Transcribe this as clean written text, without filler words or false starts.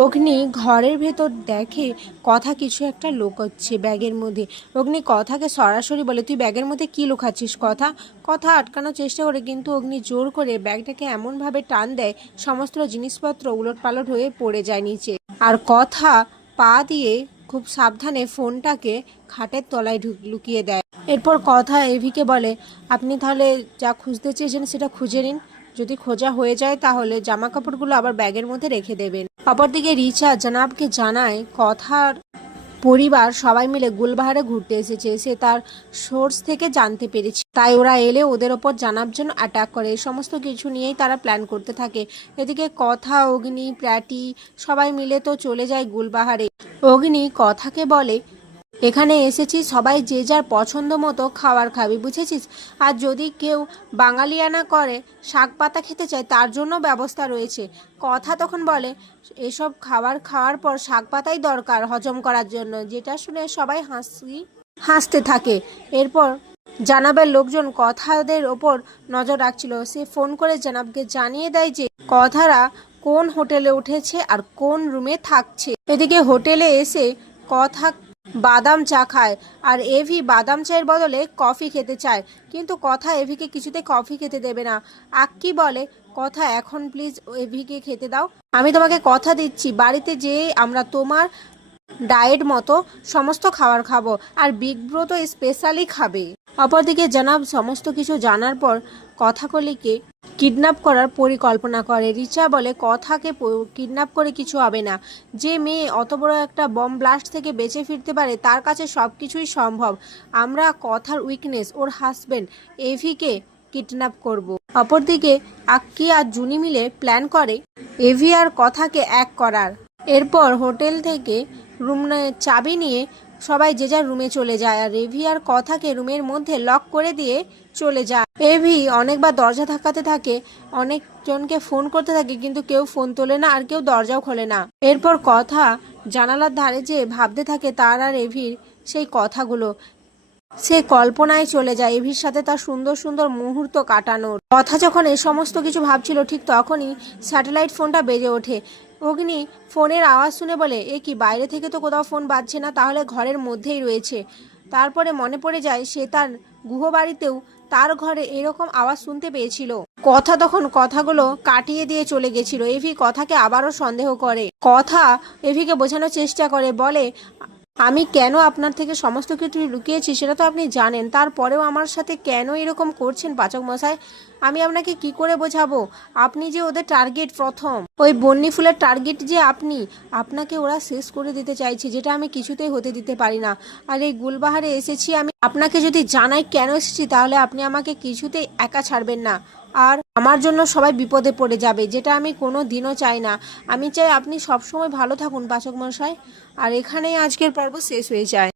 অগ্নি ঘরের ভেতর দেখে কথা কিছু একটা লুকোচ্ছে ব্যাগের মধ্যে। অগ্নি কথাকে সরাসরি বলে, তুই ব্যাগের মধ্যে কি লুকাচ্ছিস? কথা কথা আটকানোর চেষ্টা করে, কিন্তু অগ্নি জোর করে ব্যাগটাকে এমনভাবে টান দেয় সমস্ত জিনিসপত্র উলটপালট হয়ে পড়ে যায় নিচে। আর কথা পা দিয়ে খুব সাবধানে ফোনটাকে খাটের তলায় লুকিয়ে দেয়। এরপর কথা এভিকে বলে, আপনি তাহলে যা খুঁজতে চেয়েছেন সেটা খুঁজে নিন, যদি খোঁজা হয়ে যায় তাহলে জামা কাপড়গুলো আবার ব্যাগের মধ্যে রেখে দেবেন। অপরদিকে রিচা জানাবকে জানায় কথার পরিবার সবাই মিলে গুলবাহারে ঘুরতে এসেছে, সে তার সোর্স থেকে জানতে পেরেছে, তাই ওরা এলে ওদের ওপর জানাব যেন অ্যাটাক করে। এই সমস্ত কিছু নিয়েই তারা প্ল্যান করতে থাকে। এদিকে কথা, অগ্নি, প্র্যাটি সবাই মিলে তো চলে যায় গুলবাহারে। অগ্নি কথাকে বলে, এখানে এসেছি সবাই যে যার পছন্দ মতো খাবার খাবি, বুঝেছিস? আর যদি কেউ বাঙালিয়ানা করে শাক পাতা খেতে চায় তার জন্য ব্যবস্থা রয়েছে। কথা তখন বলে, এসব খাবার খাওয়ার পর শাক পাতাই দরকার হজম করার জন্য, যেটা শুনে সবাই হাসতে থাকে। এরপর জানাবের লোকজন কথাদের ওপর নজর রাখছিল, সে ফোন করে জানাবকে জানিয়ে দেয় যে কথারা কোন হোটেলে উঠেছে আর কোন রুমে থাকছে। এদিকে হোটেলে এসে কথা বাদাম চা খায়, আর এভি বাদাম চায়ের বদলে কফি খেতে চায়, কিন্তু কথা এভিকে কিছুতে কফি খেতে দেবে না। আক্কি বলে, কথা এখন প্লিজ এভিকে খেতে দাও, আমি তোমাকে কথা দিচ্ছি বাড়িতে যেয়ে আমরা তোমার ডায়েট মতো সমস্ত খাবার খাবো, আর বিগ ব্রো তো স্পেশালি খাবে। অপরদিকে জানাব সমস্ত কিছু জানার পর কথাকলিকে কিডন্যাপ করার পরিকল্পনা করে। রিচা বলে, কথাকে কিডন্যাপ করে কিছু হবে না, যে মেয়ে অত বড় একটা বম ব্লাস্ট থেকে বেঁচে ফিরতে পারে তার কাছে সব কিছুই সম্ভব। আমরা কথার উইকনেস ওর হাজবেন্ড এভিকে কিডন্যাপ করব। অপরদিকে আক্কি আর জুনি মিলে প্ল্যান করে এভি আর কথাকে এক করার। এরপর হোটেল থেকে রুমের চাবি নিয়ে সবাই যে যার রুমে চলে যায়, আর এভি আর কথাকে রুমের মধ্যে লক করে দিয়ে চলে যায়। এভি অনেকবার দরজা ধাক্কাতে থাকে, অনেকজনকে ফোন করতে থাকে, কিন্তু কেউ ফোন তোলে না আর কেউ দরজাও খোলে না। এরপর কথা জানালার ধারে যে ভাবতে থাকে তার আর এভির সেই কথাগুলো, সে কল্পনায় চলে যায় এভির সাথে তার সুন্দর সুন্দর মুহূর্ত কাটানোর কথা। যখন এই সমস্ত কিছু ভাবছিল ঠিক তখনই স্যাটেলাইট ফোনটা বেজে ওঠে। অগ্নি ফোনের আওয়াজ শুনে বলে, এ কি, বাইরে থেকে তো কোথাও ফোন বাজছে না, তাহলে ঘরের মধ্যেই রয়েছে। তারপরে মনে পড়ে যায় সে তার গুহবাড়িতেও তার ঘরে এরকম আওয়াজ শুনতে পেয়েছিল। কথা তখন কথাগুলো কাটিয়ে দিয়ে চলে গেছিল। এভি কথাকে আবারও সন্দেহ করে। কথা এভিকে বোঝানোর চেষ্টা করে, বলে, আমি কেন আপনার থেকে সমস্ত কিছু লুকিয়েছি সেটা তো আপনি জানেন, তারপরেও আমার সাথে কেন এরকম করছেন পাচক মশাই? আমি আপনাকে কি করে বোঝাবো? আপনি যে ওদের টার্গেট, প্রথম ওই বন্যি ফুলের টার্গেট যে আপনি, আপনাকে ওরা শেষ করে দিতে চাইছে, যেটা আমি কিছুতেই হতে দিতে পারি না। আর এই গুলবাহারে এসেছি আমি, আপনাকে যদি জানাই কেন এসেছি তাহলে আপনি আমাকে কিছুতেই একা ছাড়বেন না, আর আমার জন্য সবাই বিপদে পড়ে যাবে, যেটা আমি কোনো দিনও চাই না। আমি চাই আপনি সবসময় ভালো থাকুন পাচক মশাই। আর এখানেই আজকের পর্ব শেষ হয়ে যায়।